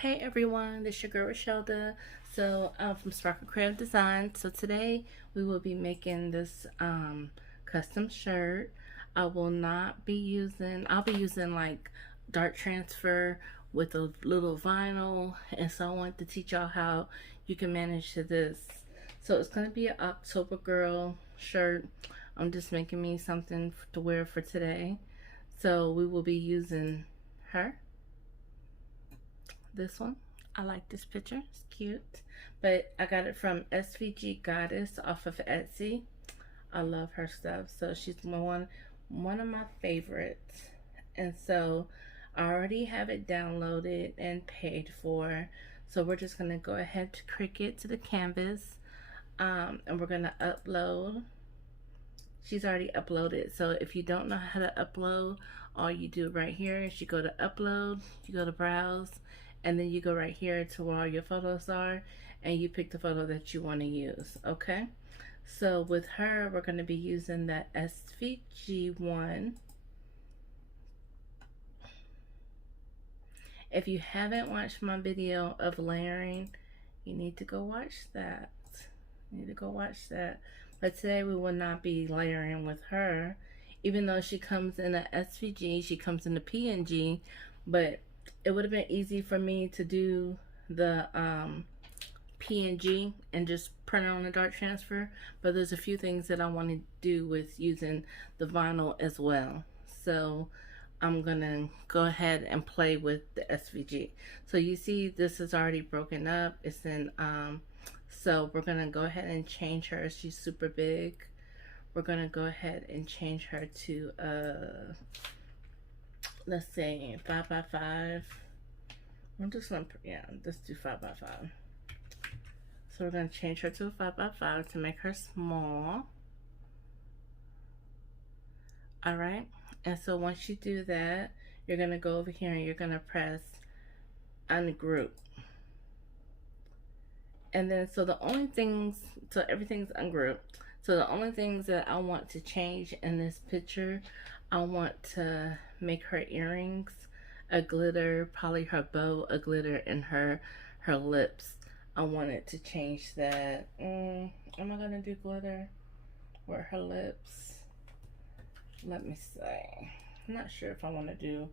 Hey everyone, this is your girl Rochelda. So I'm from Sparkle Crab Design. So today we will be making this custom shirt. I'll be using like dart transfer with a little vinyl, and so I want to teach y'all how you can manage to this. So it's gonna be an October girl shirt. I'm just making me something to wear for today. So we will be using her, this one. I like this picture. It's cute. But I got it from SVG Goddess off of Etsy. I love her stuff. So she's one of my favorites. And so I already have it downloaded and paid for. So we're just gonna go ahead to Cricut to the canvas. And we're gonna upload. She's already uploaded. So if you don't know how to upload, all you do right here is you go to upload, you go to browse, and then you go right here to where all your photos are, and you pick the photo that you want to use. Okay, so with her we're going to be using that SVG one. If you haven't watched my video of layering, you need to go watch that. But today we will not be layering with her, even though she comes in a SVG, she comes in a PNG. But it would have been easy for me to do the PNG and just print it on a dart transfer, but there's a few things that I want to do with using the vinyl as well. So I'm gonna go ahead and play with the SVG. So you see this is already broken up. It's in so we're gonna go ahead and change her. She's super big. We're gonna go ahead and change her to let's say 5x5. I'm just gonna, yeah, let's do 5x5. So we're gonna change her to a 5x5 to make her small. All right, and so once you do that, you're gonna go over here and you're gonna press ungroup. And then so everything's ungrouped. So the only things that I want to change in this picture, I want to make her earrings a glitter, probably her bow a glitter, and her lips. I wanted to change that. Am I gonna do glitter with her lips? Let me see. I'm not sure if I want to do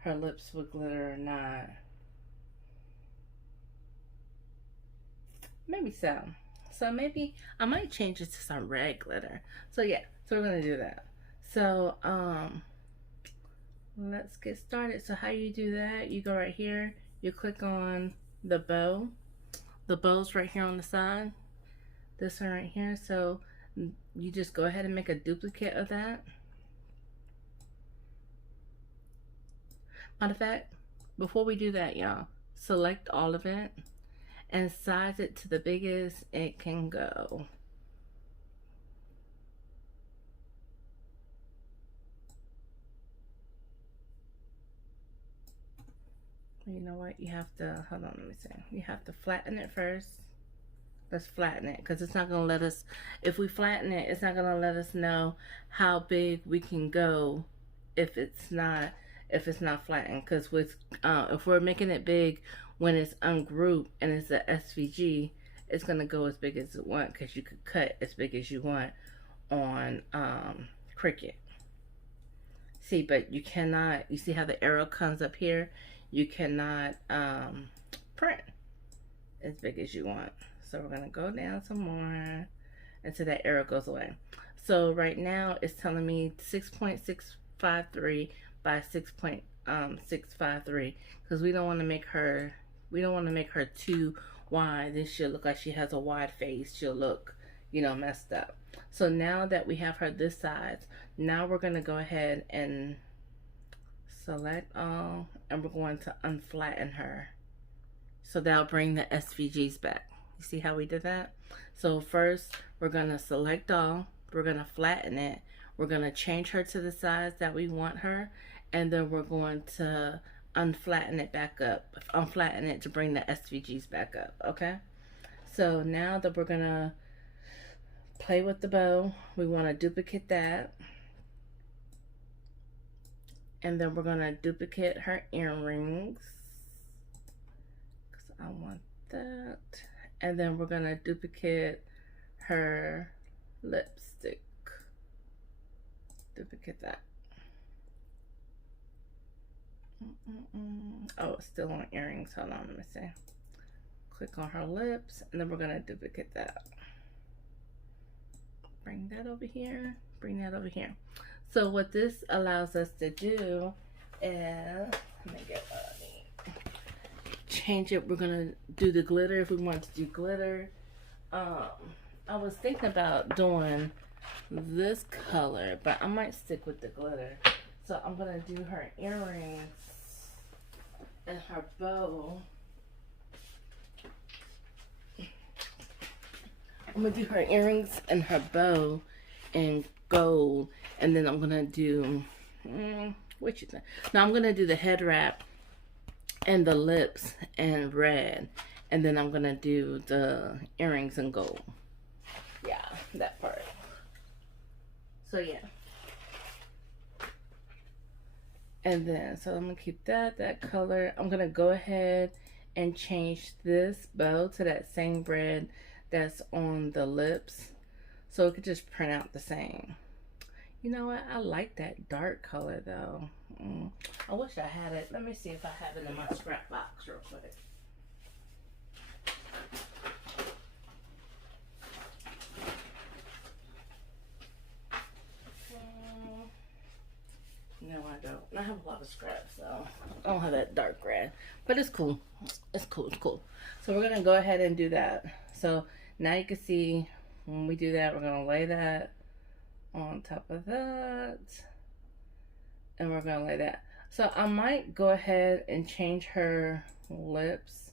her lips with glitter or not. Maybe so. So maybe I might change it to some red glitter. So yeah, so we're gonna do that. So let's get started. So how you do that, you go right here, you click on the bow. The bow's right here on the side. This one right here. So you just go ahead and make a duplicate of that. Matter of fact, before we do that, y'all, select all of it and size it to the biggest it can go. You know what? You have to, hold on, let me see. You have to flatten it first. Let's flatten it because it's not going to let us, if we flatten it, it's not going to let us know how big we can go if it's not flattened. Because with if we're making it big when it's ungrouped and it's a SVG, it's going to go as big as it want, because you could cut as big as you want on Cricut. See, but you cannot, you see how the arrow comes up here? You cannot print as big as you want. So we're gonna go down some more until that arrow goes away. So right now it's telling me 6.653 by 6.653, because we don't want to make her too wide. This should look like she has a wide face. She'll look, messed up. So now that we have her this size, now we're gonna go ahead and select all, and we're going to unflatten her. So that'll bring the SVGs back. You see how we did that? So first we're gonna select all, we're gonna flatten it, we're gonna change her to the size that we want her, and then we're going to unflatten it back up, unflatten it to bring the SVGs back up. Okay, so now that we're gonna play with the bow, we want to duplicate that, and then we're gonna duplicate her earrings. I want that. And then we're gonna duplicate her lipstick. Duplicate that. Oh, it's still on earrings. Hold on, let me see. Click on her lips, and then we're gonna duplicate that. Bring that over here. Bring that over here. So what this allows us to do is, let me get what I need. Change it. We're gonna do the glitter if we want to do glitter. I was thinking about doing this color, but I might stick with the glitter. So I'm gonna do her earrings and her bow. I'm gonna do her earrings and her bow in gold, and then I'm gonna do what you think? No, I'm gonna do the head wrap and the lips in red, and then I'm gonna do the earrings in gold. Yeah, that part. So yeah. And then, so I'm gonna keep that color. I'm gonna go ahead and change this bow to that same red that's on the lips, so it could just print out the same. You know what? I like that dark color though. I wish I had it. Let me see if I have it in my scrap box real quick. No, I don't. I have a lot of scraps, so I don't have that dark red. But it's cool. It's cool. It's cool. So we're going to go ahead and do that. So now you can see when we do that, we're going to lay that on top of that. And we're going to lay that. So I might go ahead and change her lips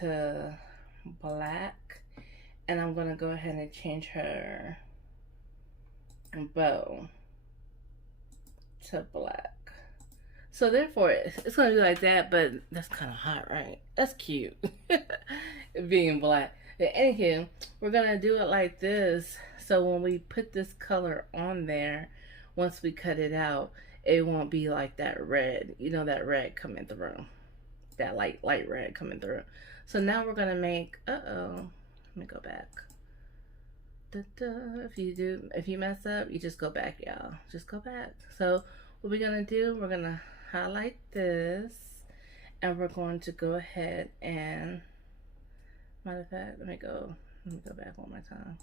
to black. And I'm going to go ahead and change her bow to black. So therefore it's gonna be like that, but that's kind of hot, right? That's cute. Being black. But anywho, we're gonna do it like this, so when we put this color on there, once we cut it out, it won't be like that red, you know, that red coming through, that light red coming through. So now we're gonna make, let me go back. If you mess up, you just go back, y'all. Just go back. So what we're gonna do, we're gonna highlight this, and we're going to go ahead and, matter of fact, let me go back one more time.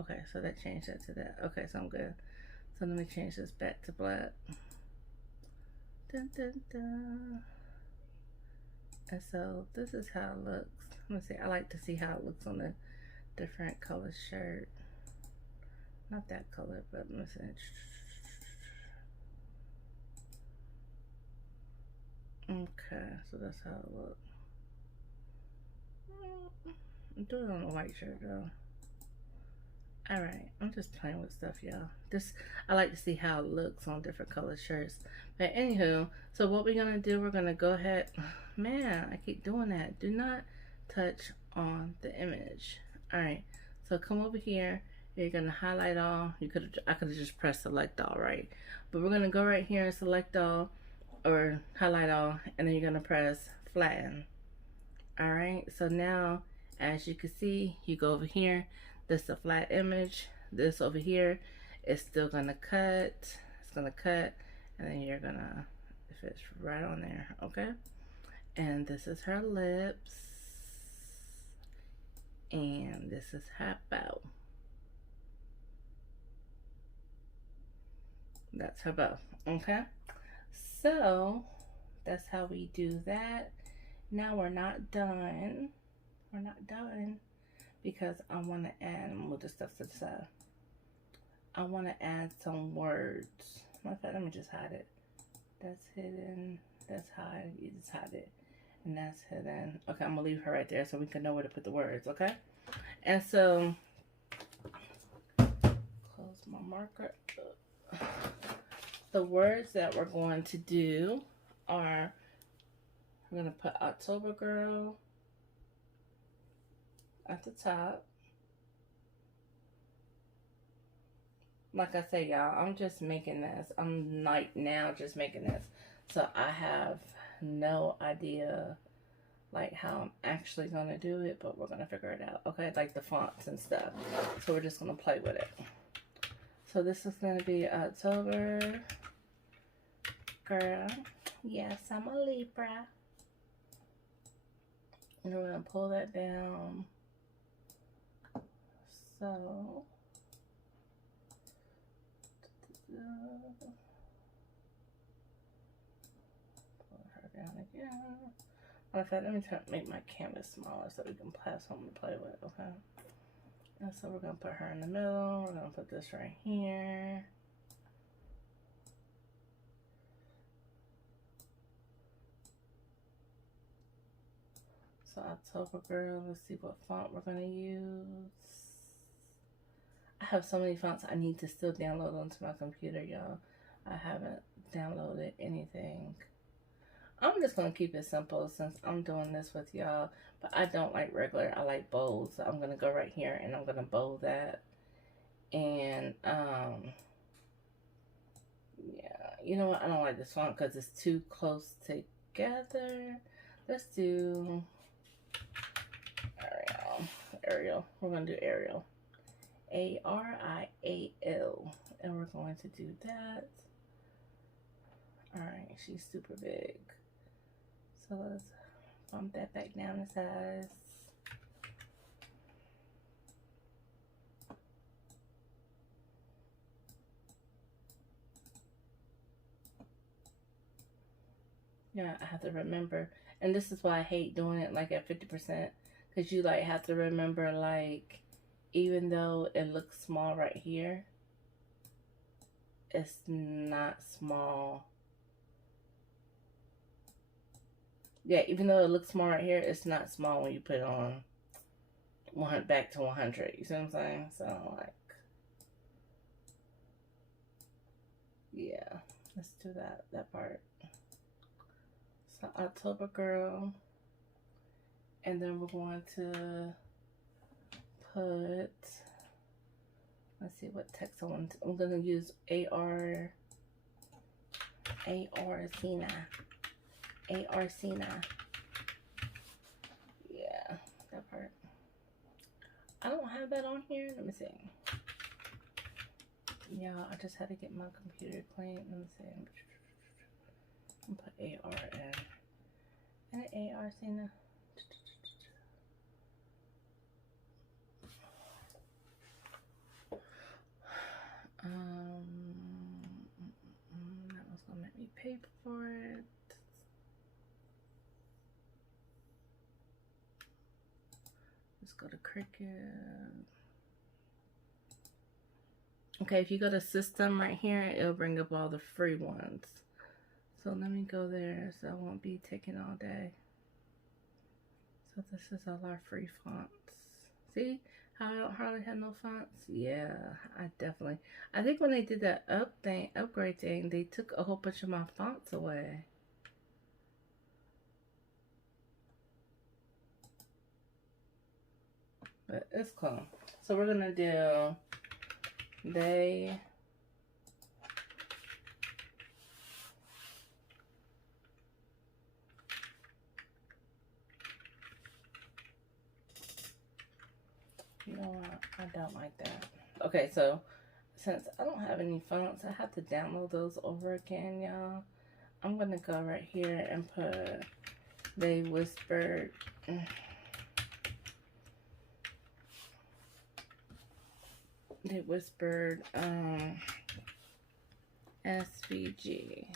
Okay, so that changed that to that. Okay, so I'm good. So let me change this back to black. Dun, dun, dun. And so this is how it looks. Let me see. I like to see how it looks on the different color shirt. Not that color, but let me see. Okay, so that's how it looks. I'm doing it on a white shirt though. Alright, I'm just playing with stuff, y'all. I like to see how it looks on different color shirts. But anywho, so what we're gonna do, we're gonna go ahead. Man, I keep doing that. Do not touch on the image. Alright, so come over here. You're gonna highlight all. I could have just pressed select all, right? But we're gonna go right here and select all, or highlight all, and then you're gonna press flatten. Alright, so now as you can see, you go over here. This is a flat image. This over here is still gonna cut. It's gonna cut, and then you're gonna, if it's right on there, okay? And this is her lips, and this is her bow. That's her bow, okay? So that's how we do that. Now we're not done. We're not done, because I want to add, and move the stuff to the side. I want to add some words. Matter of fact, let me just hide it. That's hidden. That's hide. You just hide it. And that's hidden. Okay, I'm going to leave her right there so we can know where to put the words, okay? And so, close my marker. The words that we're going to do are, we're going to put October Girl at the top. Like I say, y'all, I'm just making this. I'm like now just making this. So I have no idea like how I'm actually gonna do it, but we're gonna figure it out. Okay, like the fonts and stuff. So we're just gonna play with it. So this is gonna be October girl. Yes, I'm a Libra. And we're gonna pull that down. So pull her down again. Matter of fact, let me make my canvas smaller so we can have something to play with, okay? And so we're gonna put her in the middle. We're gonna put this right here. So October girl, let's see what font we're gonna use. I have so many fonts I need to still download onto my computer, y'all. I haven't downloaded anything. I'm just gonna keep it simple since I'm doing this with y'all, but I don't like regular, I like bold. So I'm gonna go right here and I'm gonna bold that. And yeah, you know what, I don't like this font because it's too close together. Let's do Arial. We're gonna do Arial. Arial. And we're going to do that. Alright, she's super big. So let's bump that back down to size. Yeah, I have to remember. And this is why I hate doing it like at 50%. Because you like have to remember, like, even though it looks small right here, it's not small. Yeah, even though it looks small right here, it's not small when you put it on back to 100. You see what I'm saying? So, like, yeah, let's do that part. So, October girl. And then we're going to put, let's see what text I want. I'm going to use AR Sina. AR Sina. Yeah, that part. I don't have that on here. Let me see. Yeah, I just had to get my computer clean. Let me see. I'm put AR in. And AR Sina. That was gonna make me pay for it. Let's go to Cricut. Okay, if you go to system right here, it'll bring up all the free ones. So let me go there so I won't be taking all day. So this is all our free fonts. See how I don't hardly have no fonts? Yeah, I think when they did that upgrade thing, they took a whole bunch of my fonts away. But it's cool. So we're gonna do they. You know what? I don't like that. Okay, so since I don't have any fonts, I have to download those over again, y'all. I'm gonna go right here and put They Whispered. They Whispered SVG.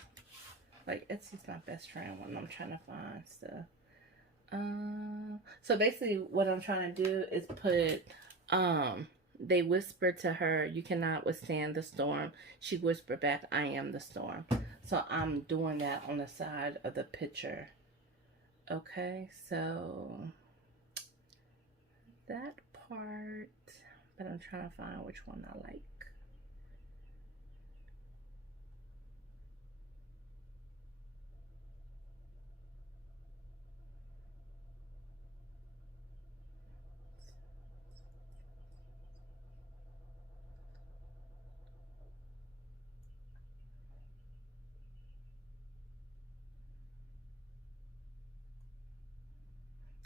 Like, Etsy's my best friend when I'm trying to find stuff. So basically what I'm trying to do is put they whispered to her, "You cannot withstand the storm." She whispered back, "I am the storm." So I'm doing that on the side of the picture. Okay, so that part, but I'm trying to find which one I like.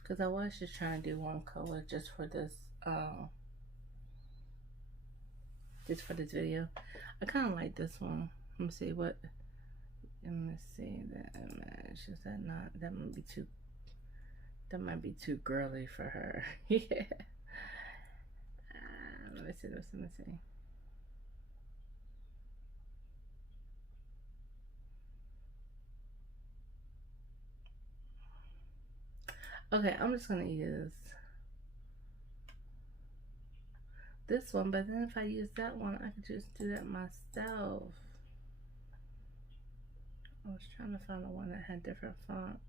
Because I was just trying to do one color just for this video. I kind of like this one. Let me see what. Let me see the image. Is that not? That might be too. That might be too girly for her. Yeah. Let me see. Let me see. Okay, I'm just gonna use this one, but then if I use that one, I could just do that myself. I was trying to find the one that had different fonts.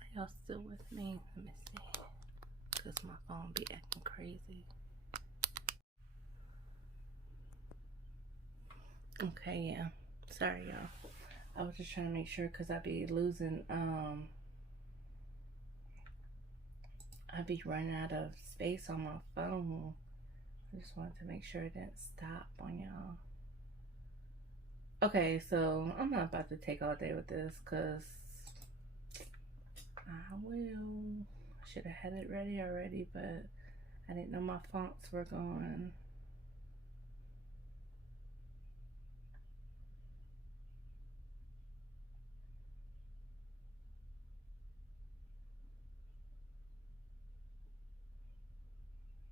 Are y'all still with me? Let me see. Because my phone be acting crazy. Okay, yeah. Sorry, y'all. I was just trying to make sure because I be losing, I be running out of space on my phone. I just wanted to make sure it didn't stop on y'all. Okay, so I'm not about to take all day with this because I will. I should have had it ready already, but I didn't know my fonts were going.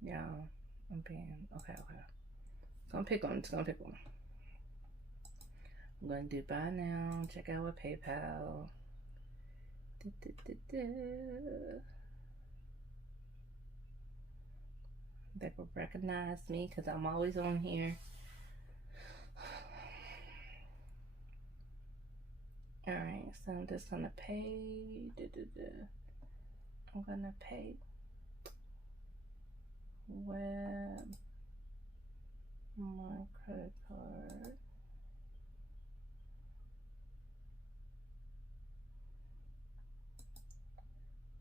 Yeah, I'm being okay. Gonna pick one. Just gonna pick one. I'm gonna do buy now. Check out with PayPal. They will recognize me because I'm always on here. All right, so I'm just gonna pay. I'm gonna pay with my credit card.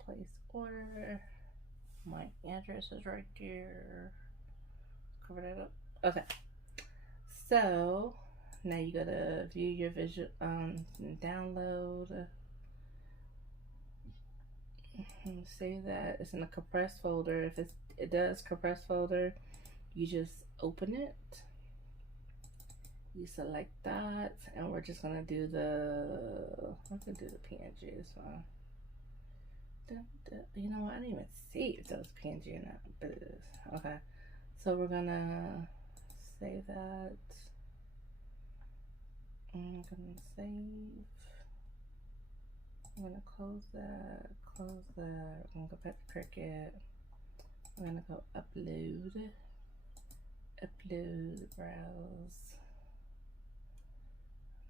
Place order. My address is right there. Cover that up. Okay. So now you gotta view your visual, download. Save that. It's in a compressed folder. If it does compressed folder, you just open it. You select that, and we're just gonna do the. I'm gonna do the PNG. It's fine. You know what? I didn't even see if that was PNG or not, but it is. Okay, so we're gonna save that. I'm gonna save. I'm gonna close that. Close that. I'm gonna go back to Cricut. I'm gonna go upload. Upload, browse.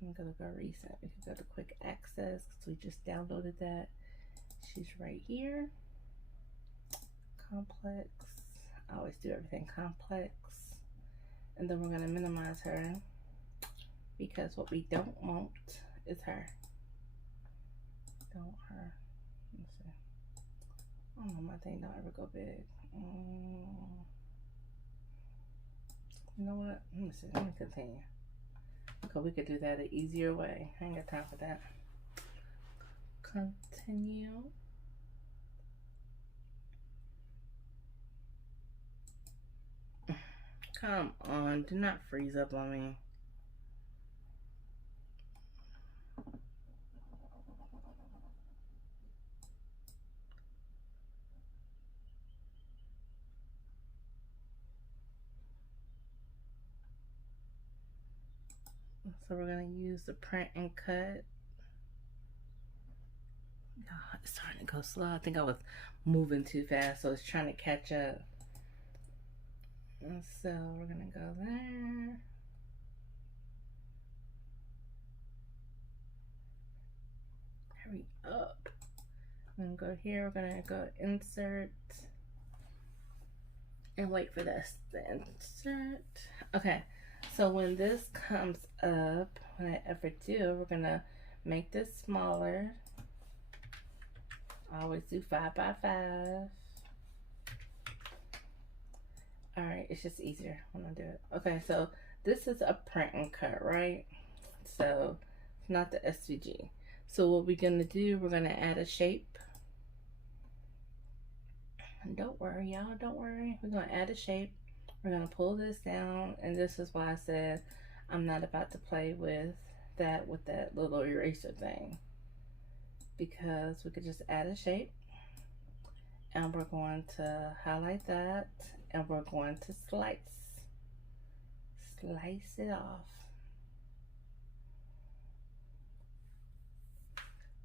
I'm gonna go recent. We can go to quick access because we just downloaded that. She's right here. Complex. I always do everything complex. And then we're gonna minimize her because what we don't want is her. Don't her. Let's see. Oh, my thing don't ever go big. You know what? Let me see. Let me continue. Because we could do that an easier way. I ain't got time for that. Continue. Come on, do not freeze up on me. So we're gonna use the print and cut. Oh, it's starting to go slow. I think I was moving too fast, so it's trying to catch up. And so we're gonna go there. Hurry up. I'm gonna go here. We're gonna go insert and wait for this to insert. Okay, so when this comes up, when I ever do, we're gonna make this smaller. I always do 5 by 5. All right, it's just easier when I do it. Okay, so this is a print and cut, right? So it's not the SVG. So what we're gonna do, we're gonna add a shape. And don't worry, y'all, don't worry. We're gonna add a shape. We're gonna pull this down, and this is why I said I'm not about to play with that little eraser thing, because we could just add a shape, and we're going to highlight that, and we're going to slice it off.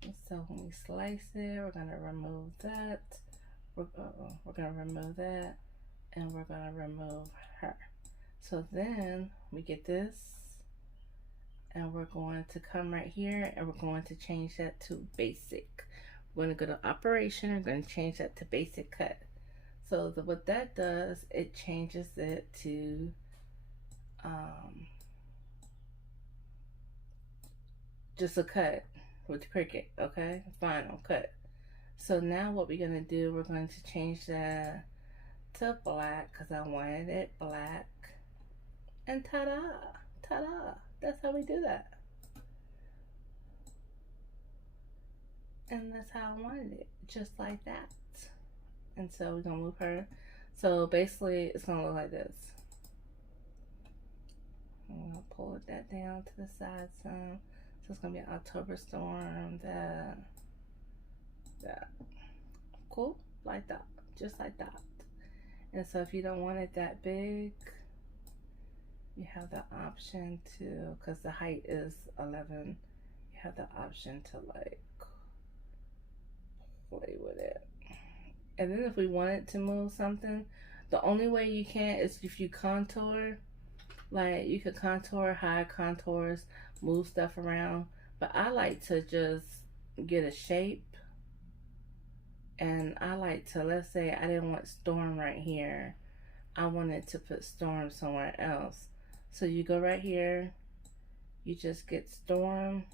And so when we slice it, we're gonna remove that. We're gonna remove that, and we're gonna remove her. So then we get this, and we're going to come right here, and we're going to change that to basic. We're going to go to operation, we're going to change that to basic cut. So what that does, it changes it to just a cut with Cricut, okay? Final cut. So now what we're going to do, we're going to change that to black, because I wanted it black. And ta-da, ta-da, that's how we do that. And that's how I wanted it, just like that. And so we're gonna move her. So basically it's gonna look like this. I'm gonna pull that down to the side some. So it's gonna be an October storm, that. Cool, like that, just like that. And so if you don't want it that big, you have the option to, because the height is 11, you have the option to like play with it. And then if we wanted to move something, the only way you can't is if you contour. Like you could contour, hide contours, move stuff around. But I like to just get a shape. And I like to, let's say I didn't want storm right here. I wanted to put storm somewhere else. So you go right here, you just get storm.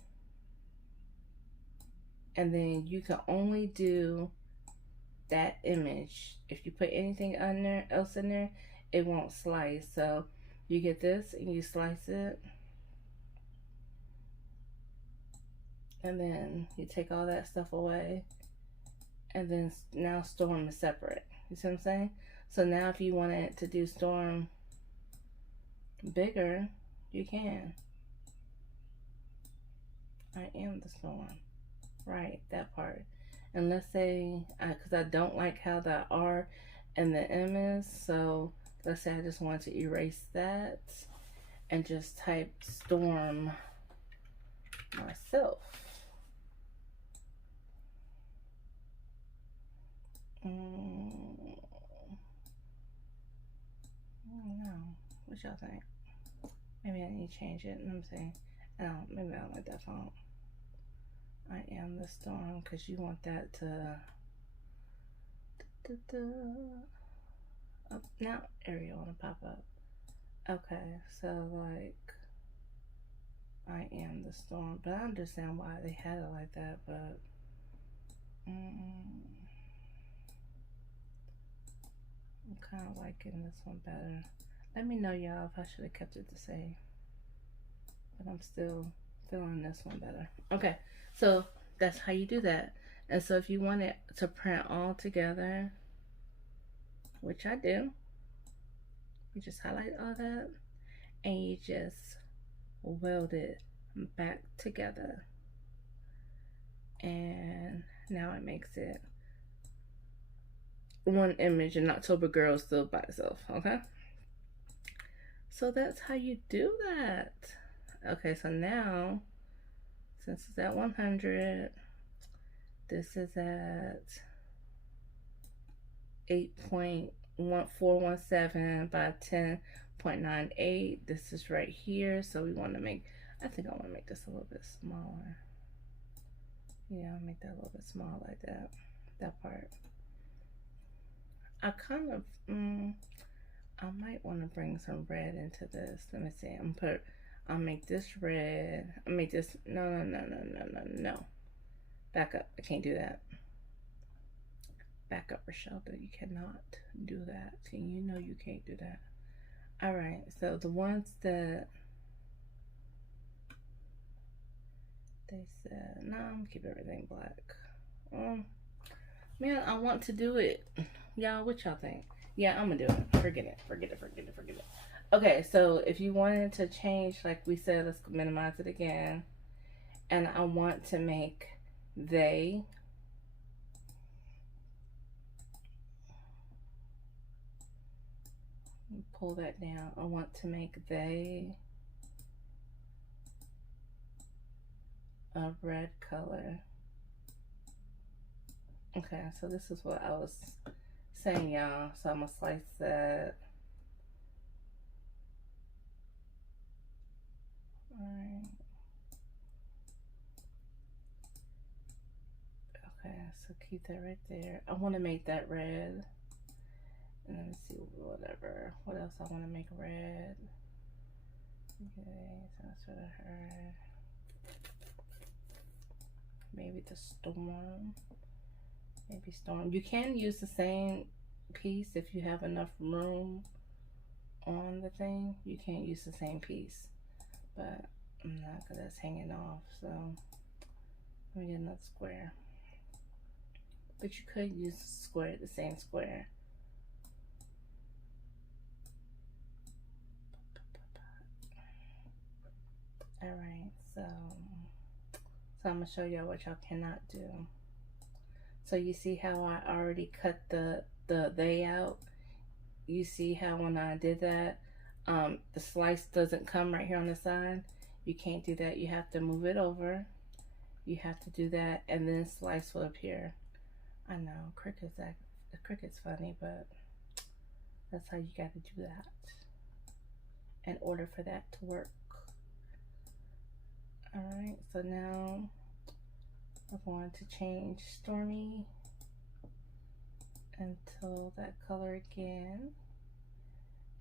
And then you can only do that image. If you put anything else in there, it won't slice. So you get this and you slice it, and then you take all that stuff away, and then now storm is separate. You see what I'm saying? So now if you wanted to do storm bigger, you can. I am the storm, right? That part. And let's say, because I don't like how the R and the M is, so let's say I just want to erase that and just type storm myself. I don't know. What y'all think? Maybe I need to change it. I'm saying, maybe I don't like that font. I am the storm, because you want that to now Arial want to pop up. Okay, so like I am the storm, but I understand why they had it like that. But I'm kind of liking this one better. Let me know, y'all, if I should have kept it the same, but I'm still feeling this one better. Okay, so that's how you do that. And so if you want it to print all together, which I do, you just highlight all that and you just weld it back together, and now it makes it one image, and October Girl still by itself. Okay, so that's how you do that. Okay, so now since it's at 100, this is at 8.1417 by 10.98. This is right here, so we want to make, I think I want to make this a little bit smaller. Yeah, I'll make that a little bit small, like that, that part. I kind of I might want to bring some red into this. Let me see. I'll make this red. I'll make this, no. Back up. I can't do that. Back up, Rochelle. You cannot do that. And you know you can't do that. All right, so the ones that they said, no, I'm gonna keep everything black. Man, I want to do it. Y'all, what y'all think? Yeah, I'm gonna do it. Forget it. Forget it. Forget it. Forget it. Okay, so if you wanted to change, like we said, let's minimize it again. And I want to make they. Pull that down. I want to make they a red color. Okay, so this is what I was saying, y'all. So I'm gonna slice that. Alright. Okay, so keep that right there. I want to make that red. And let me see, whatever. What else I want to make red? Okay, so that's what I heard. Maybe the storm. Maybe storm. You can use the same piece if you have enough room on the thing. You can't use the same piece, but I'm not, because that's hanging off. So let me get another square. But you could use the square, the same square. All right, so I'm gonna show y'all what y'all cannot do. So you see how I already cut the they out? You see how when I did that, the slice doesn't come right here on the side? You can't do that. You have to move it over. You have to do that, and then slice will appear. I know, Cricut's funny, but that's how you got to do that in order for that to work. All right, so now we're going to change Stormy until that color again.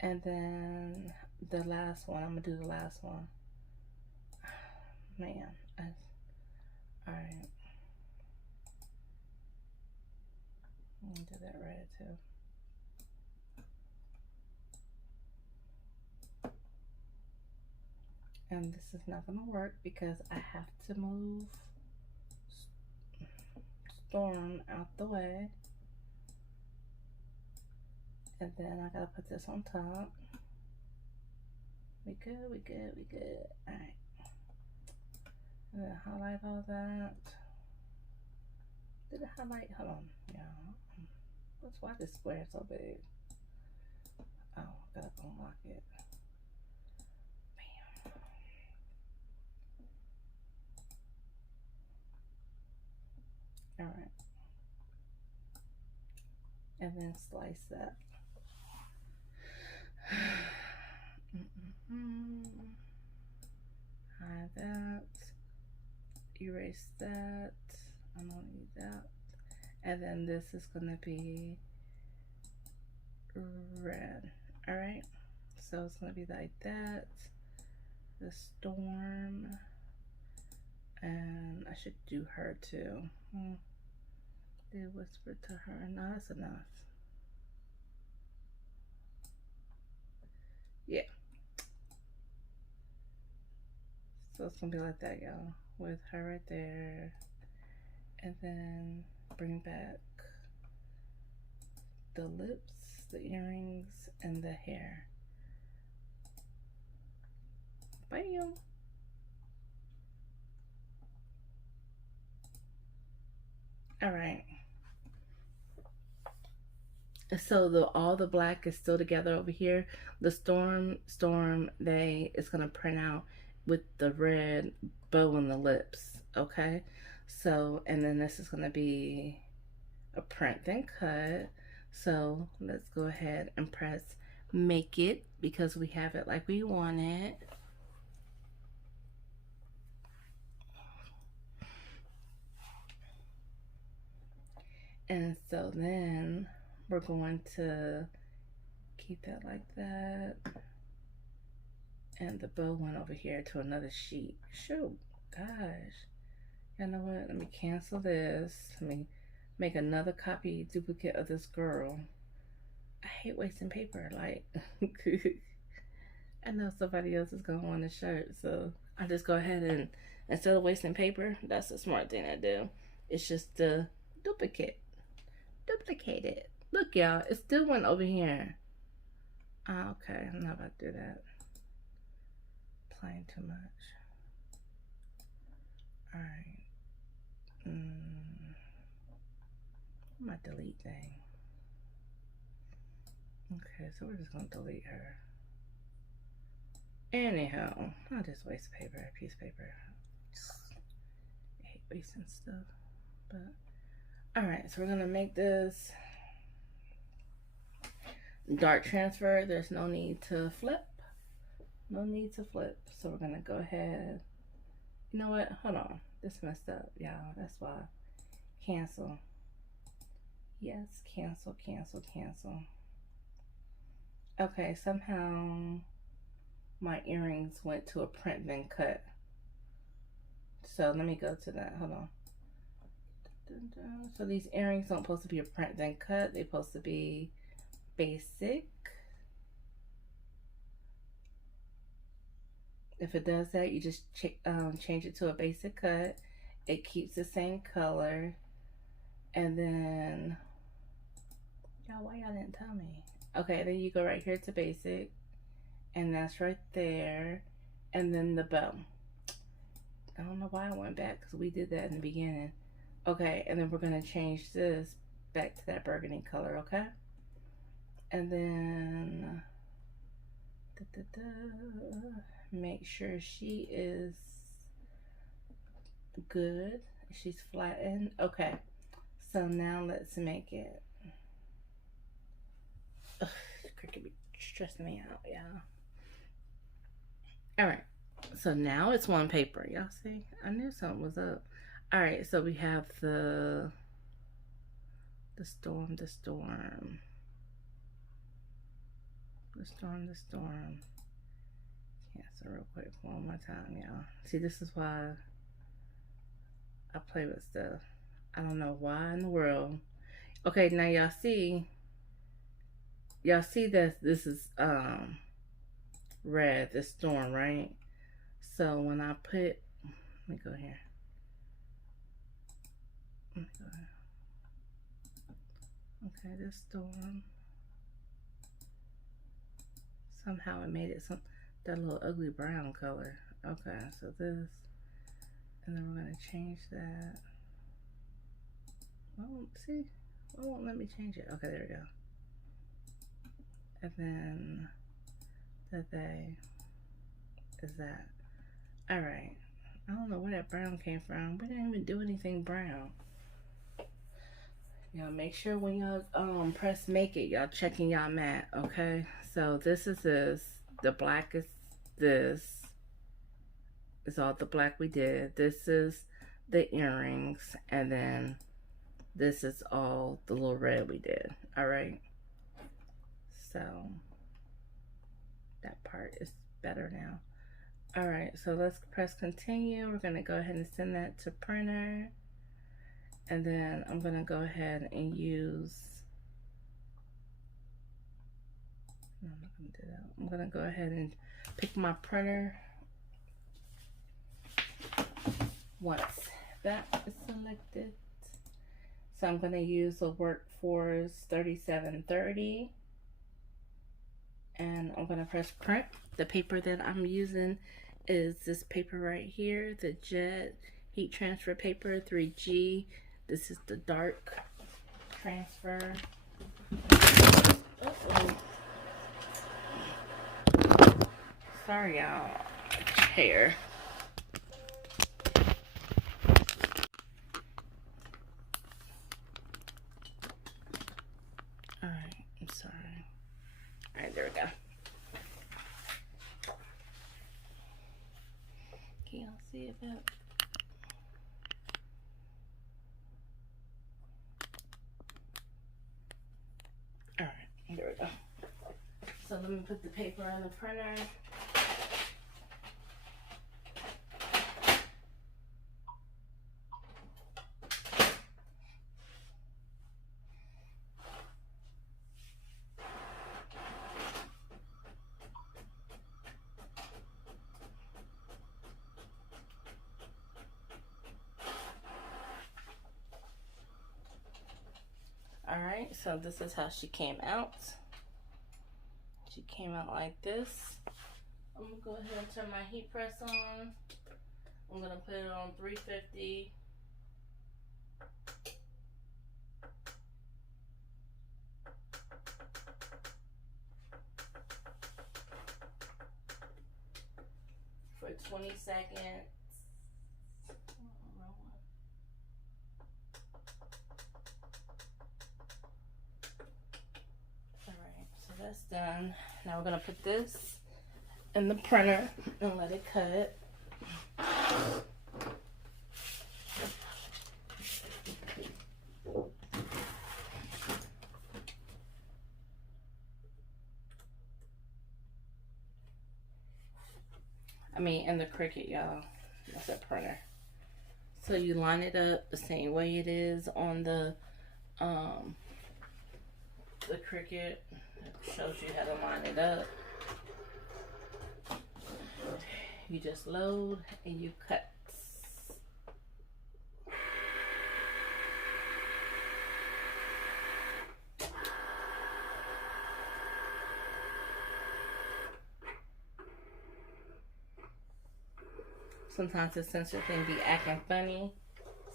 And then the last one, I'm gonna do the last one. Man, all right. I'm gonna do that red too. And this is not gonna work because I have to move Storm out the way. And then I gotta put this on top. We good, we good, we good. All right. And then highlight all that. Did it highlight? Hold on, yeah. That's why this square is so big. Oh, gotta unlock it. Bam. All right. And then slice that. Hide that. Erase that. I don't need that. And then this is gonna be red. All right. So it's gonna be like that. The storm. And I should do her too. They whispered to her. No, that's enough. Yeah. So it's gonna be like that, y'all. With her right there. And then bring back the lips, the earrings, and the hair. Bam. All right. So all the black is still together over here. The storm, they is gonna print out with the red bow on the lips. Okay. So, and then this is gonna be a print then cut. So let's go ahead and press make it because we have it like we want it. And so then we're going to keep that like that. And the bow went over here to another sheet. Shoot, gosh. You know what? Let me cancel this. Let me make another copy duplicate of this girl. I hate wasting paper. Like, I know somebody else is gonna want a shirt, so I just go ahead and instead of wasting paper, that's a smart thing to do. It's just to duplicate it. Look, y'all, it still went over here. Okay, I'm not about to do that. Playing too much. All right. I'm gonna delete thing. Okay, so we're just gonna delete her. Anyhow, I'll just waste paper, piece of paper. I hate wasting stuff. But alright, so we're gonna make this dark transfer. There's no need to flip. No need to flip. So we're gonna go ahead. You know what? Hold on. This messed up, y'all. That's why. Cancel. Yes, cancel, cancel, cancel. Okay, somehow my earrings went to a print then cut. So let me go to that. Hold on. So these earrings don't supposed to be a print then cut. They're supposed to be basic. If it does that, you just change it to a basic cut. It keeps the same color. And then, y'all, why y'all didn't tell me? Okay, then you go right here to basic. And that's right there. And then the bow. I don't know why I went back because we did that in the beginning. Okay, and then we're going to change this back to that burgundy color, okay? And then make sure she is good. She's flattened. Okay, so now let's make it. Ugh, Cricut be stressing me out, y'all. All right, so now it's one paper. Y'all see? I knew something was up. All right, so we have the storm. Cancel real quick one more time, y'all. See, this is why I play with stuff. I don't know why in the world. Okay, now y'all see that this is red, the storm, right? So when I put, let me go here. Okay, this storm. Somehow it made it that little ugly brown color. Okay, so this, and then we're gonna change that. Well, see, it won't let me change it. Okay, there we go. And then the they is that. All right. I don't know where that brown came from. We didn't even do anything brown. Y'all make sure when y'all press make it, y'all checking y'all mat, okay? So this is this. The black is this. It's all the black we did. This is the earrings, and then this is all the little red we did. All right. So that part is better now. All right, so let's press continue. We're gonna go ahead and send that to printer. And then I'm gonna go ahead and use, no, I'm not gonna do that. I'm gonna go ahead and pick my printer. Once that is selected. So I'm gonna use the Workforce 3730. And I'm gonna press print. The paper that I'm using is this paper right here, the Jet Heat Transfer Paper 3G. This is the dark transfer. Uh-oh. Sorry, y'all. Chair. Alright, I'm sorry. Alright, there we go. Can y'all see it back? Alright, there we go. So let me put the paper on the printer. Alright, so this is how she came out. She came out like this. I'm going to go ahead and turn my heat press on. I'm going to put it on 350. For 20 seconds. Alright, so that's done. Now we're going to put this in the printer and let it cut. In the Cricut, y'all. That's a printer. So you line it up the same way it is on the Cricut. It shows you how to line it up. You just load and you cut. Sometimes the sensor thing be acting funny,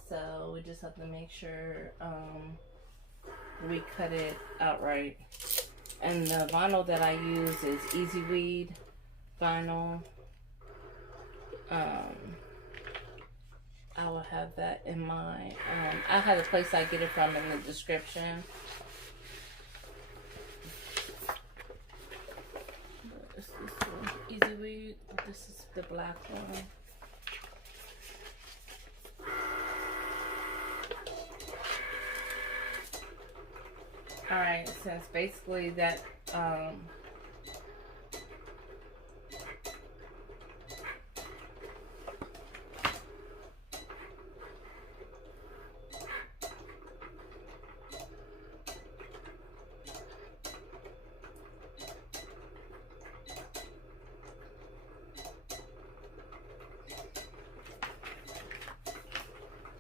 so we just have to make sure we cut it outright. And the vinyl that I use is Easy Weed vinyl. I will have that in my I have the place I get it from in the description. This one, Easy Weed. This is the black one. Alright, since basically that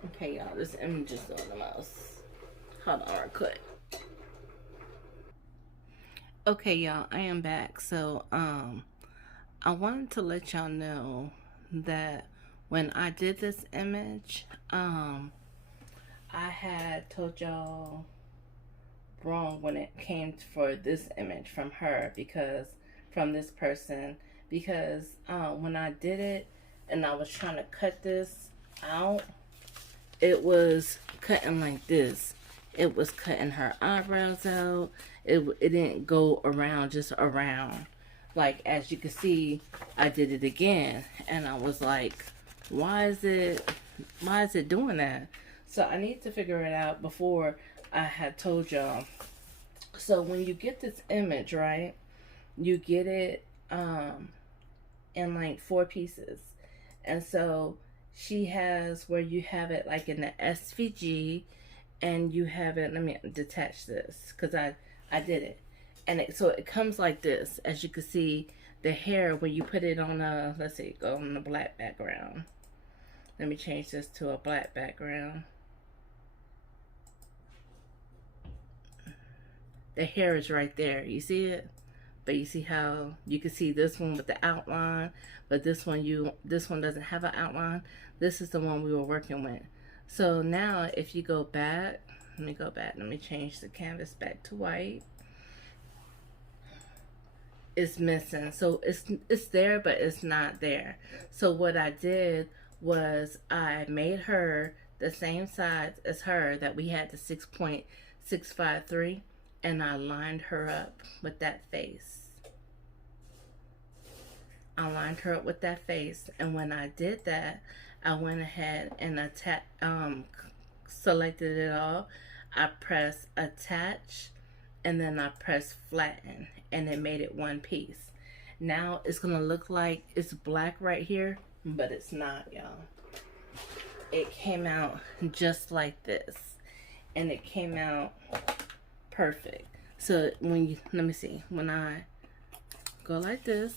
okay, y'all, this image is on the mouse. Hold on real quick. Okay, y'all, I am back. So, I wanted to let y'all know that when I did this image, I had told y'all wrong when it came for this image from her, because from this person, because when I did it and I was trying to cut this out, it was cutting like this. It was cutting her eyebrows out. It didn't go around, just around. Like, as you can see, I did it again. And I was like, why is it doing that? So I need to figure it out before I had told y'all. So when you get this image, right, you get it in like 4 pieces. And so she has where you have it like in the SVG, and you have it, let me detach this because I did it. And so it comes like this. As you can see, the hair, when you put it on a, let's see, go on the black background. Let me change this to a black background. The hair is right there. You see it? But you see how you can see this one with the outline, but this one doesn't have an outline. This is the one we were working with. So now if you go back, let me go back. Let me change the canvas back to white. It's missing. So it's there, but it's not there. So what I did was I made her the same size as her that we had, the 6.653, and I lined her up with that face. I lined her up with that face, and when I did that, I went ahead and selected it all. I pressed attach, and then I pressed flatten, and it made it one piece. Now it's gonna look like it's black right here, but it's not, y'all. It came out just like this, and it came out perfect. So when you, let me see, when I go like this,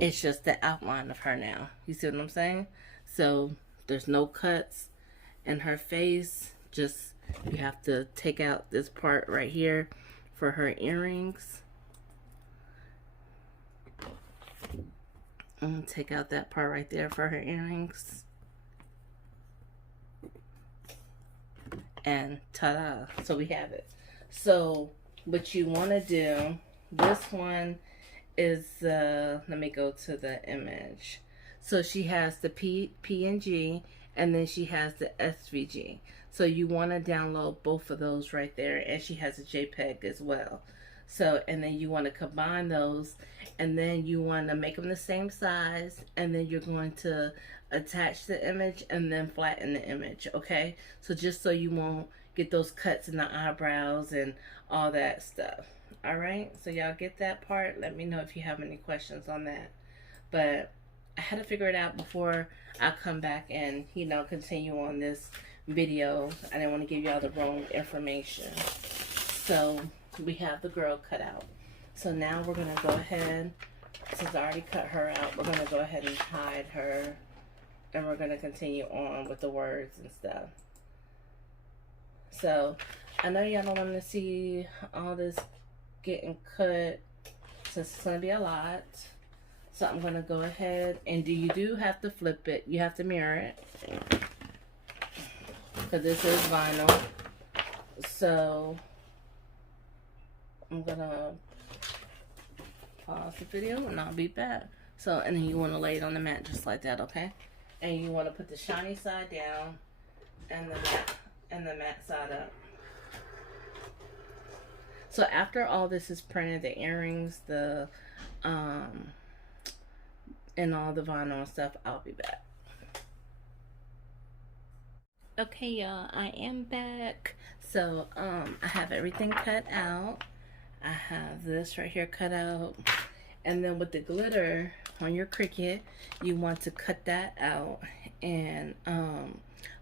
it's just the outline of her now. You see what I'm saying? So there's no cuts, And her face, just, you have to take out this part right here for her earrings. And take out that part right there for her earrings. And ta-da, so we have it. So what you want to do, this one is let me go to the image. So she has the PNG, and then she has the SVG. So you want to download both of those right there, and she has a JPEG as well. So, and then you want to combine those, and then you want to make them the same size, and then you're going to attach the image and then flatten the image, okay? So just so you won't get those cuts in the eyebrows and all that stuff. All right, so y'all get that part. Let me know if you have any questions on that. But I had to figure it out before I come back and, you know, continue on this video. I didn't want to give y'all the wrong information. So we have the girl cut out. So now we're going to go ahead, since I already cut her out, we're going to go ahead and hide her. And we're going to continue on with the words and stuff. So I know y'all don't want to see all this getting cut, since it's going to be a lot. So I'm going to go ahead, and you do have to flip it. You have to mirror it, because this is vinyl. So I'm going to pause the video and I'll be back. So, and then you want to lay it on the mat just like that, okay? And you want to put the shiny side down and the matte side up. So after all this is printed, the earrings, the and all the vinyl and stuff, I'll be back. Okay, y'all, I am back. So I have everything cut out. I have this right here cut out, and then with the glitter on your Cricut, you want to cut that out and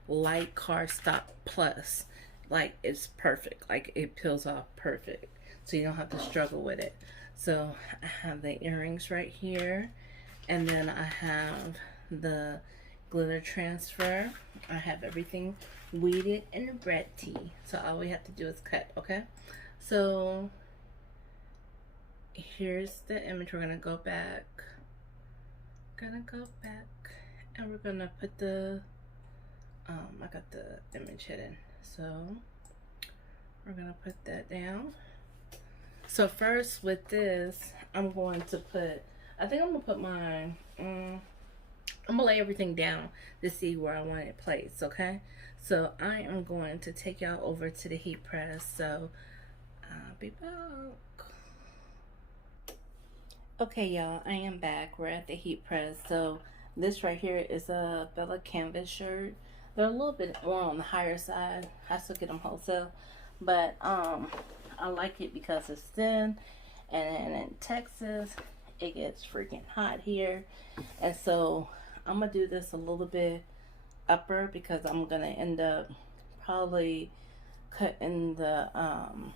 light cardstock plus, like it's perfect, like it peels off perfect, so you don't have to struggle with it. So I have the earrings right here, and then I have the glitter transfer. I have everything weeded and ready, so all we have to do is cut. Okay, so here's the image. We're gonna go back, and we're gonna put the I got the image hidden, so we're gonna put that down. So first with this, I'm going to put, I think I'm gonna put mine, I'm gonna lay everything down to see where I want it placed, okay? So I am going to take y'all over to the heat press, so I'll be back. Okay, y'all, I am back. We're at the heat press. So this right here is a Bella Canvas shirt. They're a little bit more on the higher side. I still get them wholesale, but I like it because it's thin, and in Texas it gets freaking hot here, and so I'm gonna do this a little bit upper because I'm gonna end up probably cutting the I'm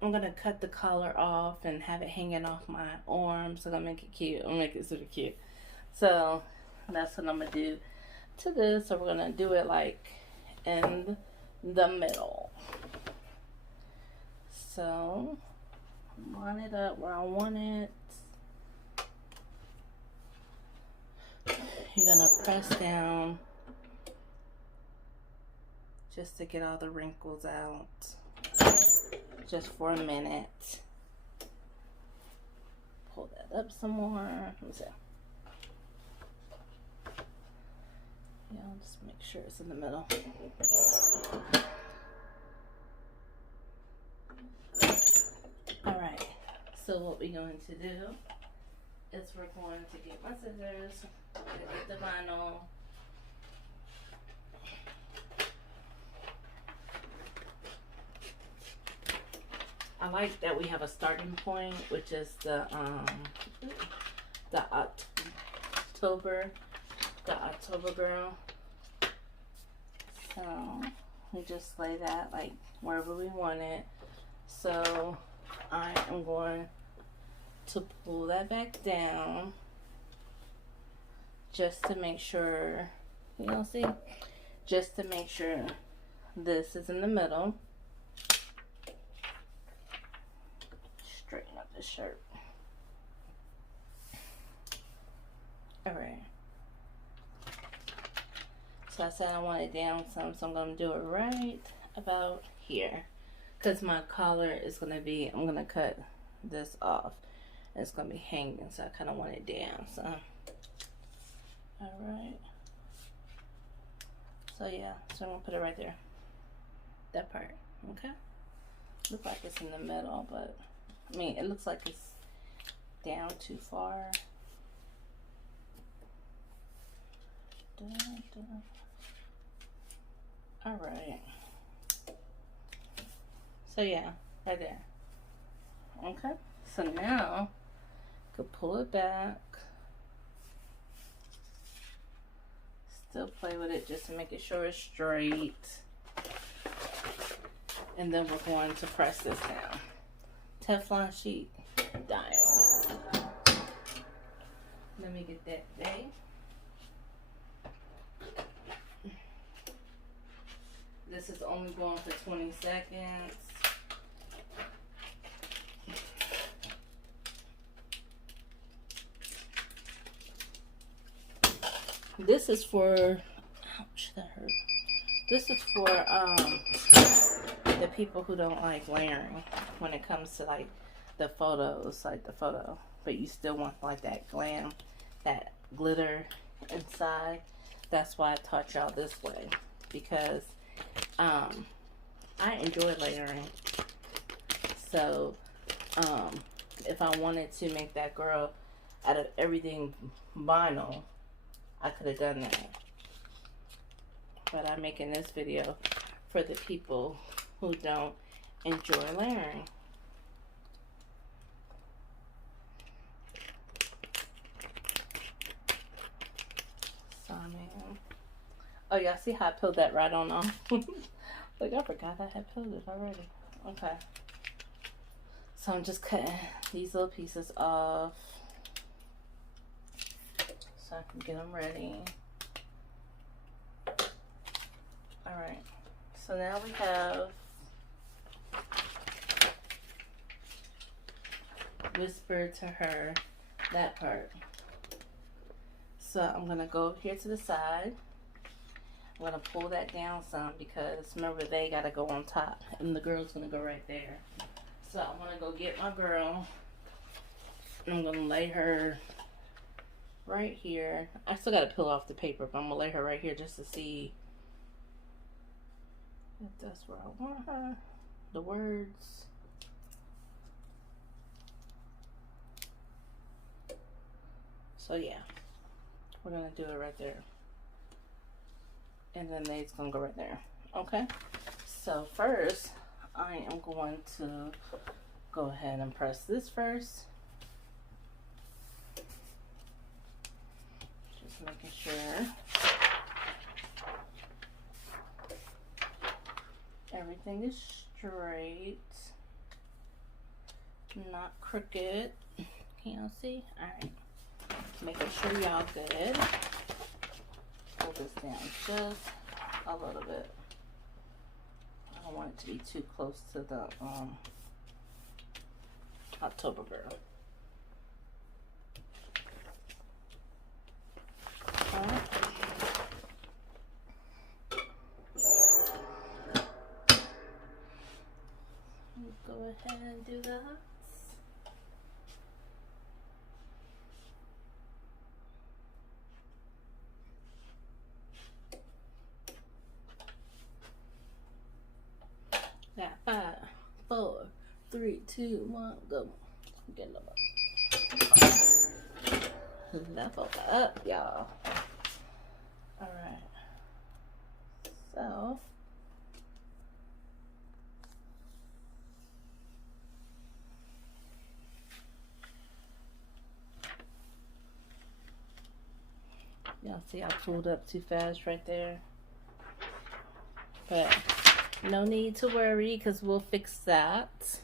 gonna cut the collar off and have it hanging off my arm, so I'm gonna make it cute. I'm gonna make it super cute. So that's what I'm gonna do to this. So we're gonna do it like in the middle. So line it up where I want it. You're gonna press down just to get all the wrinkles out, just for a minute. Pull that up some more. Let me see. Yeah, I'll just make sure it's in the middle. Alright, so what we're going to do is we're going to get my scissors, get the vinyl, I like that we have a starting point, which is the October girl. So we just lay that like wherever we want it. So I am going to pull that back down just to make sure, you know, see, just to make sure this is in the middle. Straighten up this shirt. Alright. So I said I want it down some, so I'm going to do it right about here. Because my collar is going to be, I'm going to cut this off. And it's going to be hanging, so I kind of want it down. So, alright. So yeah, so I'm going to put it right there. That part, okay? Looks like it's in the middle, but, I mean, it looks like it's down too far. Alright. So yeah, right there. Okay. So now, you can pull it back. Still play with it just to make it sure it's straight. And then we're going to press this down. Teflon sheet dial. Let me get that day. This is only going for 20 seconds. This is for, ouch, that hurt. This is for the people who don't like layering when it comes to like the photos, like the photo, but you still want like that glam, that glitter inside. That's why I taught y'all this way, because I enjoy layering. So if I wanted to make that girl out of everything vinyl, I could have done that. But I'm making this video for the people who don't enjoy layering. So, man. Oh, y'all see how I peeled that right on off? Like, I forgot I had peeled it already. Okay. So I'm just cutting these little pieces off so I can get them ready. Alright. So now we have Whisper to Her, that part. So I'm going to go here to the side. I'm going to pull that down some because remember they got to go on top and the girl's going to go right there. So I'm going to go get my girl and I'm going to lay her right here. I still got to peel off the paper, but I'm going to lay her right here just to see if that's where I want her. The words. So yeah, we're going to do it right there. And then they's gonna go right there. Okay. So first, I am going to go ahead and press this first. Just making sure everything is straight, not crooked. Can y'all see? All right. Making sure y'all good. Pull this down just a little bit. I don't want it to be too close to the October Girl. Alright. Go ahead and do that. Got 5, 4, 3, 2, 1, go. Get level up, y'all. Alright. So y'all see I pulled up too fast right there. But no need to worry because we'll fix that.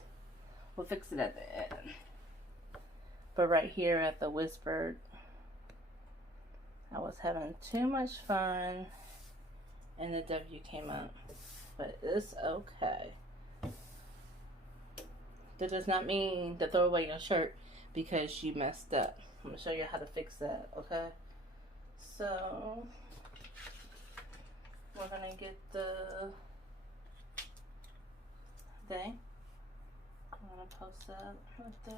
We'll fix it at the end. But right here at the Whispered, I was having too much fun and the W came up. But it's okay. That does not mean to throw away your shirt because you messed up. I'm going to show you how to fix that, okay? So, we're going to get the thing. I'm going to post that right there.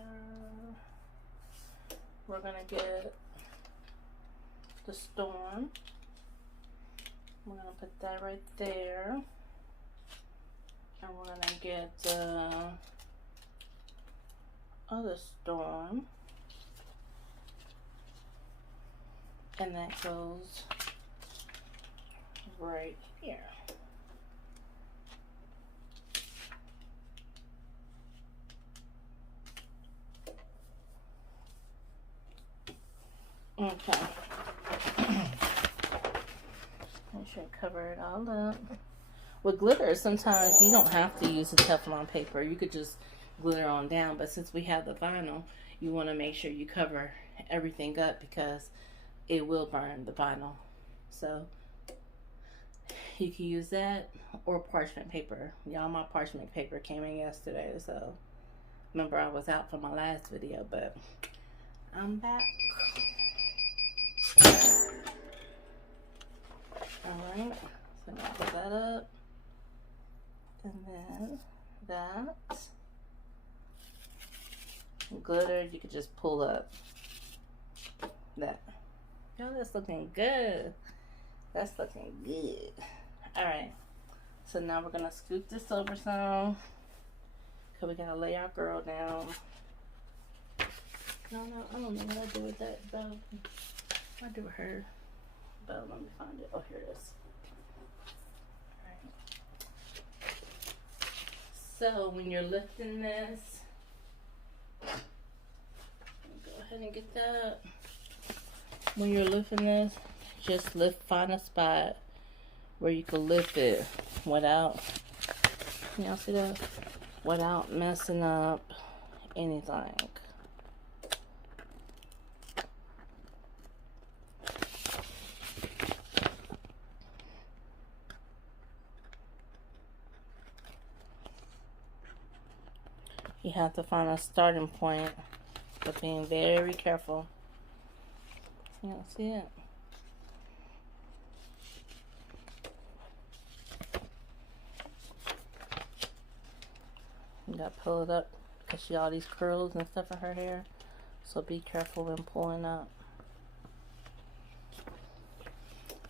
We're going to get the storm. We're going to put that right there. And we're going to get the other storm. And that goes right here. Okay. Make sure I cover it all up. With glitter, sometimes you don't have to use the Teflon paper. You could just glitter on down. But since we have the vinyl, you want to make sure you cover everything up because it will burn the vinyl. So you can use that or parchment paper. Y'all, my parchment paper came in yesterday. So remember, I was out for my last video, but I'm back. Alright, so now put that up. And then that. Glitter, you could just pull up that. Yo, that's looking good. That's looking good. Alright, so now we're going to scoop this over some. Because we got to lay our girl down. No, I don't know what I do with that bow. What I do with her bow? Let me find it. Oh, here it is. Alright. So, when you're lifting this, go ahead and get that. When you're lifting this, just find a spot where you can lift it without, y'all see that? Without messing up anything. You have to find a starting point, but being very careful. You don't see it. You gotta pull it up because she got all these curls and stuff in her hair. So be careful when pulling up.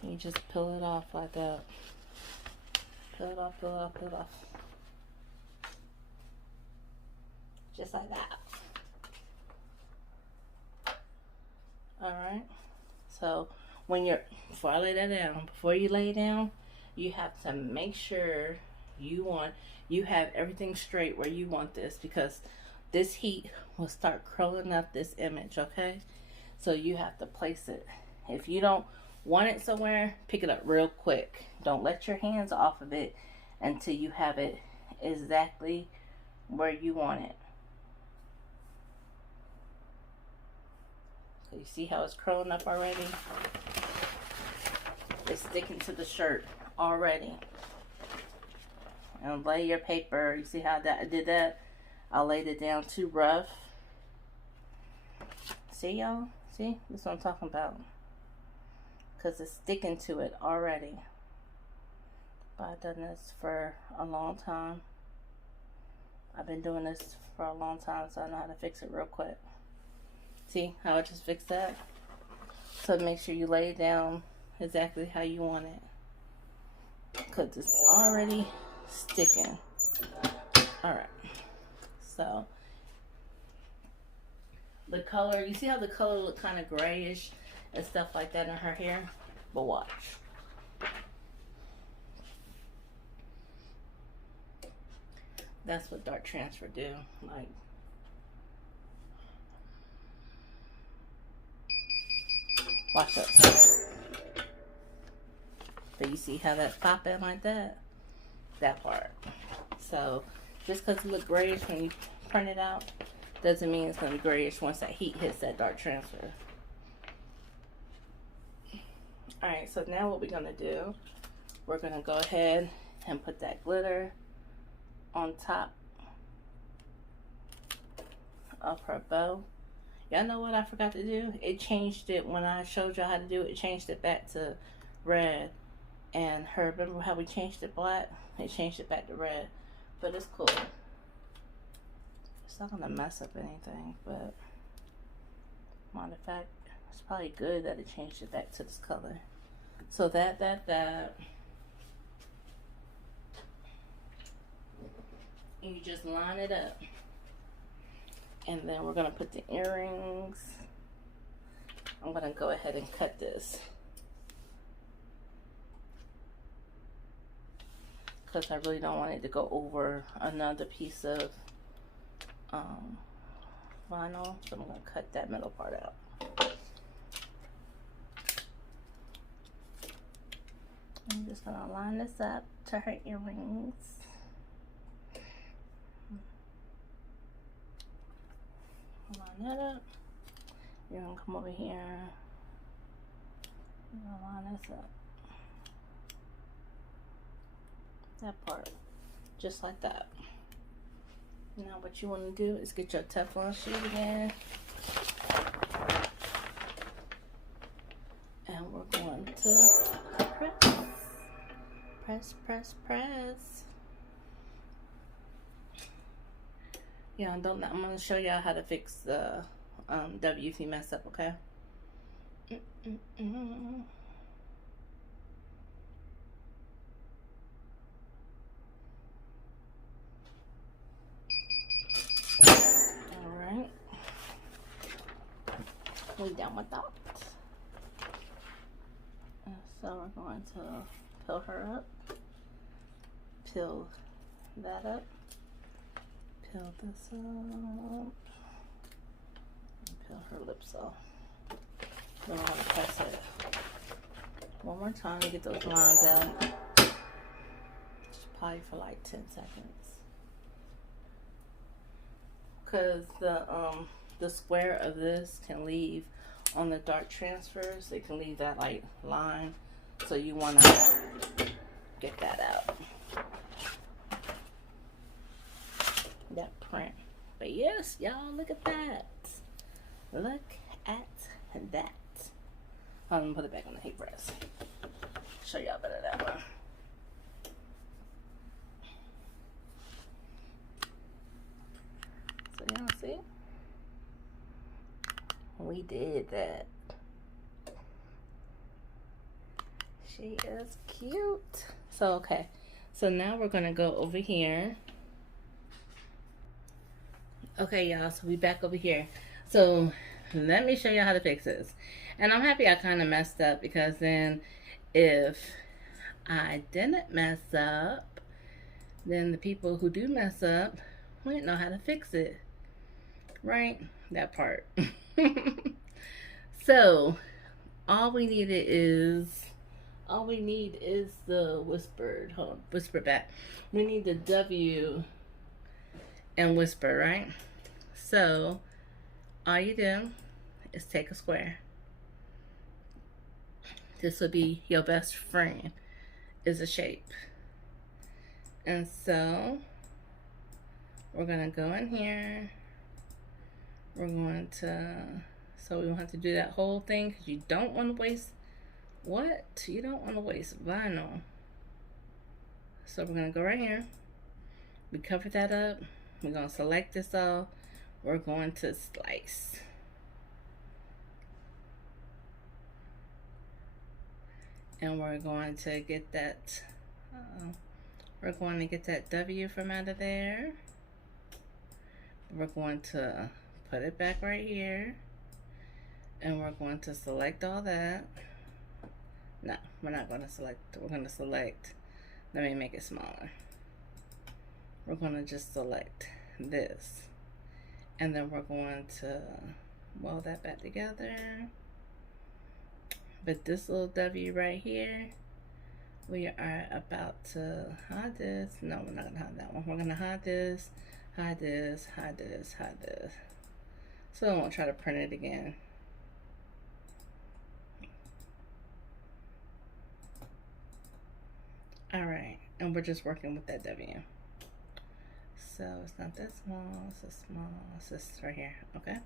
You just pull it off like that. Pull it off, pull it off, pull it off. Just like that. Alright. So before I lay that down, before you lay it down, you have to make sure you have everything straight where you want this, because this heat will start curling up this image, okay? So you have to place it. If you don't want it somewhere, pick it up real quick. Don't let your hands off of it until you have it exactly where you want it. So you see how it's curling up already? It's sticking to the shirt already. And lay your paper. You see how I did that? I laid it down too rough. See, y'all? See? That's what I'm talking about. Because it's sticking to it already. But I've done this for a long time. I've been doing this for a long time, so I know how to fix it real quick. See how I just fixed that? So make sure you lay it down exactly how you want it. Because it's already sticking. Alright. So the color, you see how the color look kind of grayish and stuff like that in her hair? But watch. That's what dark transfer do. Like, watch that. So you see how that's popping like that? That part. So just because it looks grayish when you print it out doesn't mean it's going to be grayish once that heat hits that dark transfer. Alright, so now what we're going to do, we're gonna go ahead and put that glitter on top of her bow. Y'all know what I forgot to do? It changed it when I showed y'all how to do it. It changed it back to red. And her, remember how we changed it black? It changed it back to red. But it's cool. It's not gonna mess up anything, but matter of fact, it's probably good that it changed it back to this color. So that. And you just line it up. And then we're gonna put the earrings. I'm gonna go ahead and cut this, because I really don't want it to go over another piece of vinyl. So I'm gonna cut that middle part out. I'm just gonna line this up to her earrings. Line that up. You're gonna come over here. You're gonna line this up. That part. Just like that. Now what you want to do is get your Teflon sheet again. And we're going to press. Yeah, I'm gonna show y'all how to fix the W if you mess up, okay? Alright. We done with that. So we're going to peel her up. Peel that up. Peel this up. And peel her lips off. Then we're going to press it one more time to get those lines out. Just probably for like 10 seconds. Because the square of this can leave on the dark transfers. It can leave that like line. So you want to get that out. That print. But yes, y'all, look at that. Look at that. I'm gonna put it back on the heat press. Show y'all better that way. So y'all see? We did that. She is cute. So okay. So now we're gonna go over here. Okay, y'all, so we back over here. So let me show y'all how to fix this. And I'm happy I kind of messed up, because then if I didn't mess up, then the people who do mess up wouldn't know how to fix it. Right? That part. So all we need is the whispered. Hold on, whisper back. We need the W and whisper, right? So all you do is take a square. This will be your best friend, is a shape. And so we're gonna go in here. We're going to, so we won't have to do that whole thing, because you don't want to waste, what? You don't want to waste vinyl. So we're gonna go right here. We cover that up. We're gonna select this all. We're going to slice. And we're going to get that, W from out of there. We're going to put it back right here. And we're going to select all that. No, we're not going to select. We're going to select. Let me make it smaller. We're going to just select this. And then we're going to weld that back together. But this little W right here, we are about to hide this. No, we're not going to hide that one. We're going to hide this, hide this, hide this, hide this. So I won't try to print it again. All right, and we're just working with that W. So it's not that small, it's a small, it's this right here, okay?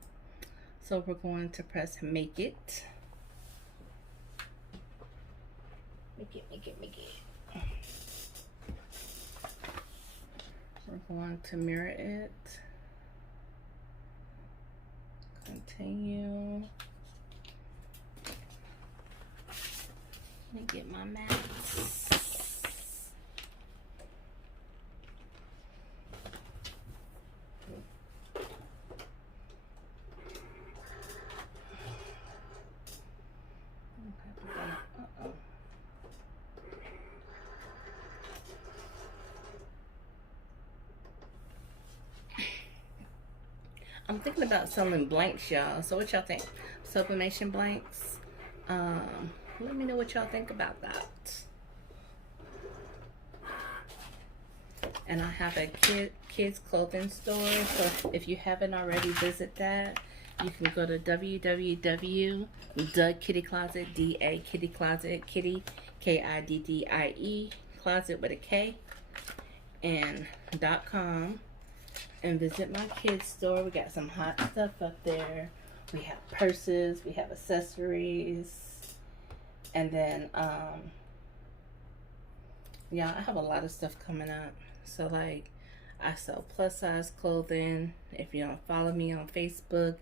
So we're going to press make it. Make it, make it, make it. We're going to mirror it. Continue. Let me get my mats. I'm thinking about selling blanks, y'all. So what y'all think? Sublimation blanks. Let me know what y'all think about that. And I have a kids clothing store. So if you haven't already, visit that. You can go to www.kittycloset, D-A Kitty Closet, Kitty, K-I-D-D-I-E, closet with a K, and .com. And visit my kids store. We got some hot stuff up there. We have purses, we have accessories, and then yeah, I have a lot of stuff coming up. So like, I sell plus size clothing. If you don't follow me on Facebook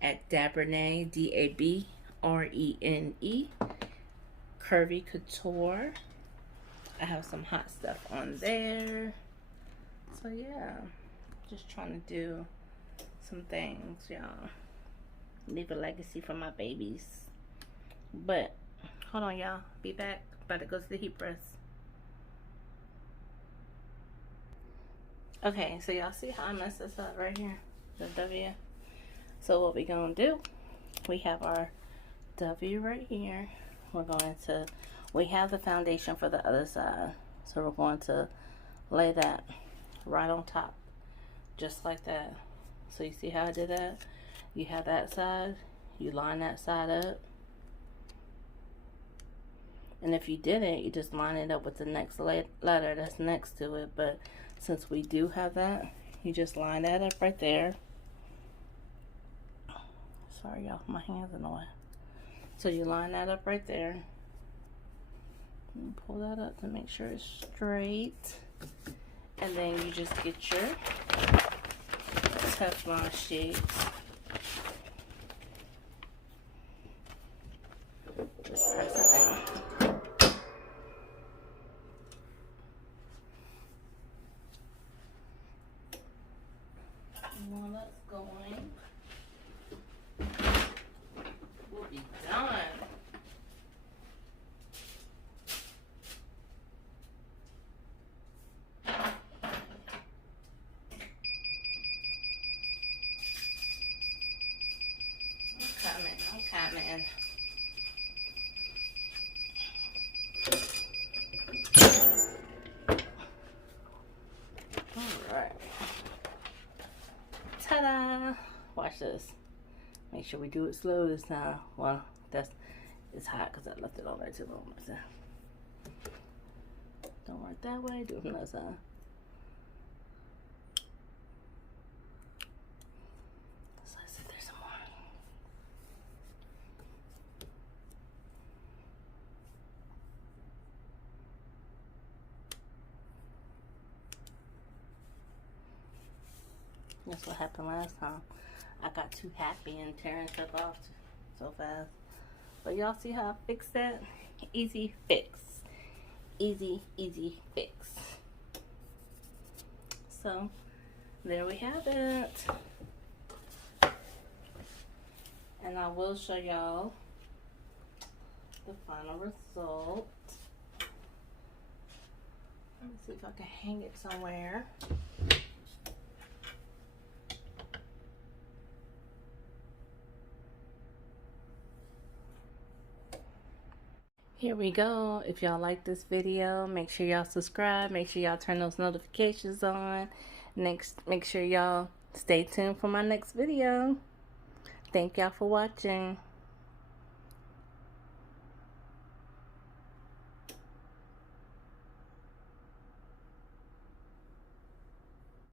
at Dabrene, D-A-B-R-E-N-E, Curvy Couture. I have some hot stuff on there. So yeah, just trying to do some things, y'all. Leave a legacy for my babies. But hold on, y'all. Be back. About to go to the heat press. Okay, so y'all see how I messed this up right here? The W. So what we gonna do? We have our W right here. We're going to, we have the foundation for the other side. So we're going to lay that right on top. Just like that. So you see how I did that? You have that side, you line that side up. And if you didn't, you just line it up with the next letter that's next to it. But since we do have that, you just line that up right there. Sorry y'all, my hand's in the way. So you line that up right there. And pull that up to make sure it's straight. And then you just get your Teflon sheets. Just press it down. While that's going, we'll be done. I'm coming. Alright. Ta-da! Watch this. Make sure we do it slow this time. Well, it's hot because I left it on there too long. So don't work that way. Do it from that side. So let's see if there's some more. That's what happened last time. I got too happy and tearing stuff off so fast. But y'all see how I fixed that? Easy fix. Easy, easy fix. So, there we have it. And I will show y'all the final result. Let me see if I can hang it somewhere. Here we go. If y'all like this video, make sure y'all subscribe. Make sure y'all turn those notifications on. Make sure y'all stay tuned for my next video. Thank y'all for watching.